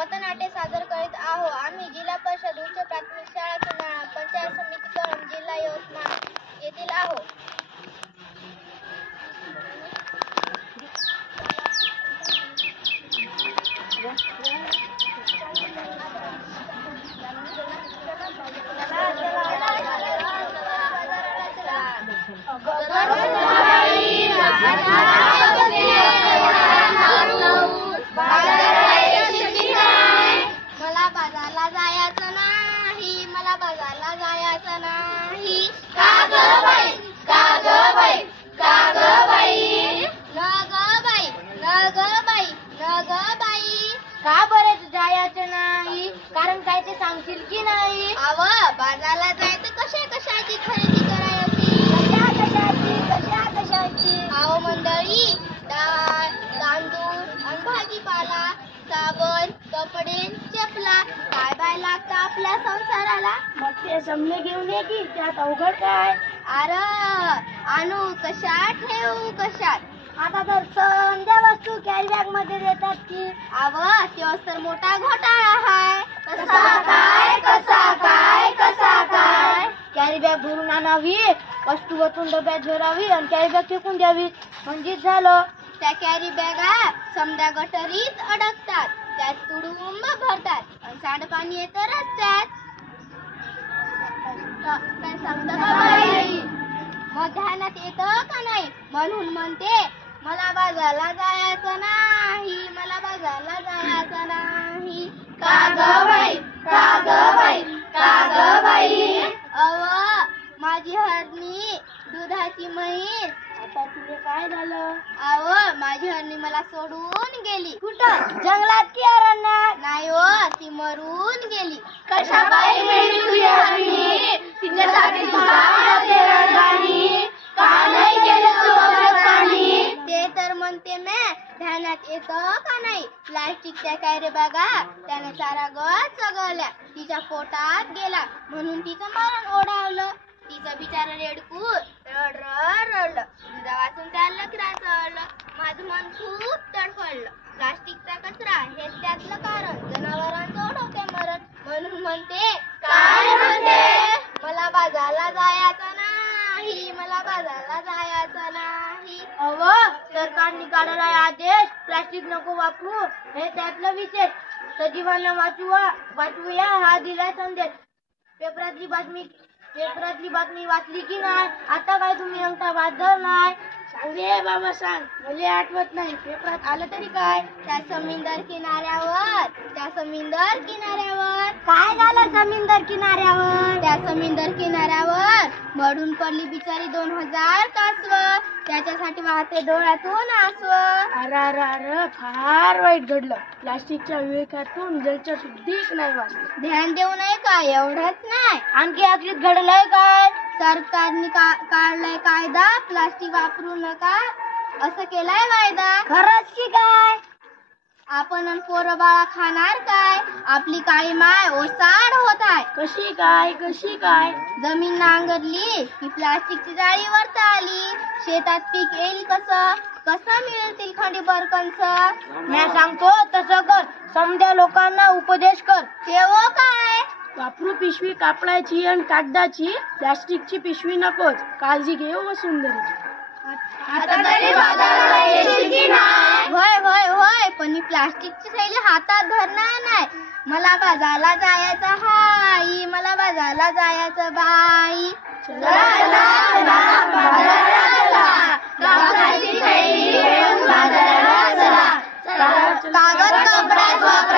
पथनाट्य सादर करीत आहो. आम्ही जिल्हा परिषद उच्च प्राथमिक शाळा किनाळा पंचायत समिती कळंब जिल्हा यवतमाळ येथील आहो. मला बाजारला जायचं नाही, मला बाजारला जायचं नाही. का ग बाई, का ग बाई, का ग बाई, न ग बाई, न ग बाई, न ग बाई. का बरं जायचं नाही? कारण काय ते सांगशील की नाही? अव बाजारला जायचं कशाची खरेदी करायची? कशाची? अहो मंडळी, डाळ, तांदूळ आणि भाजीपाला, साबण, कपडे, चपला काय बाय लागतं आपल्या संसाराला. मग ते समले घेऊन ये की त्यात अवघड काय? अरे आणू कशात, ठेवू कशात? आता तर समध्या वस्तू कॅरी बॅग मध्ये देतात की. अव तेव्हाच तर मोठा घोटाळा हाय. कसा काय? कॅरी बॅग भरून आणावी, वस्तू वतून डब्यात भरावी आणि कॅरी बॅग फेकून द्यावी, म्हणजेच झालं. त्या कॅरी बॅगा समद्या गटरीत अडकतात, त्यात तुडुंब भरतात आणि सांडपाणी येतं रस्त्यात. काय सांगता का बाई? मग ध्यानात येतं का नाही? म्हणून म्हणते मला बाजारला जायचं नाही, मला बाजारला जायचं नाही. का ग बाई, का ग बाई, का ग बाई. अव माझी हरणी दुधाची म्हैस. आता तुझे काय झालं? अव माझी हरणी मला सोडून गेली. कुठं? जंगलात की अरण्यात? नाही हो, ती मरून गेली. कशा पायी मेली तुझी हरणी? तिच्यासाठी तू का करते रडगाणी? का नाही केलं तू औषधपाणी? ते तर म्हणते मी, ध्यानात येतं का नाही? प्लास्टिकच्या कॅरी बॅगा त्याने सारा गट चगळल्या, तिच्या पोटात गेला म्हणून तिचं मरण ओढावलं. तिचं बिचारं रेडकूर रडलं. दुधा वाचून त्या लेकराचं अडलं. माझं मन खूप तडफडलं. प्लास्टिकचा कचरा हेच त्यातलं कारण, जनावरांचं डोके मरण. म्हणून म्हणते, काय म्हणते? मला बाजारला जायचं नाही, मला बाजारला जायचं नाही. अव सरकारने काढलाय आदेश, प्लास्टिक नको वापरू, हे त्यातलं विशेष. सजीवांना वाचवूया हा दिलाय संदेश. पेपरातली बातमी वाचली की नाही? आता काय तुम्ही अंगठा बाजार नाही? सांग रे बाबा सांग, मला आठवत नाही. पेपरात आलं तरी काय? त्या समुद्र किनाऱ्यावर काय झालं समुद्र किनाऱ्यावर? त्या समुद्र किनाऱ्यावर मरून पडली बिचारी 2000 कासव. त्याच्यासाठी वाहते डोळ्यातून आसव. अरे फार वाईट घडलं. प्लास्टिकच्या विवेकातून जलचर सुद्धा नाही वाचलं. ध्यान देऊ नये का? एवढंच नाही, आणखी आखरीत घडलंय काय? सरकारने काढलाय कायदा, प्लास्टिक वापरू नका असं केलाय वायदा. खरंच की काय? आपण पोरं बाळा खाणार काय? आपली काळी माय ओसाड होत आहे. कशी काय? जमीन नांगरली की प्लास्टिकची जाळी वरता आली. शेतात पीक येईल कसं मिळतील खंडीभर कंस? मी सांगतो तसं कर. समध्या लोकांना उपदेश कर. तेव्हा काय? वापरू पिशवी कापडाची आणि कागदाची, प्लास्टिकची पिशवी नकोच. काळजी घे व सुंदरीची. होय, पण ही प्लास्टिकची थैली हातात धरणार नाही. मला बाजारला जायचं हाई, मला बाजारला जायचं बाई. कागद कपड्याचं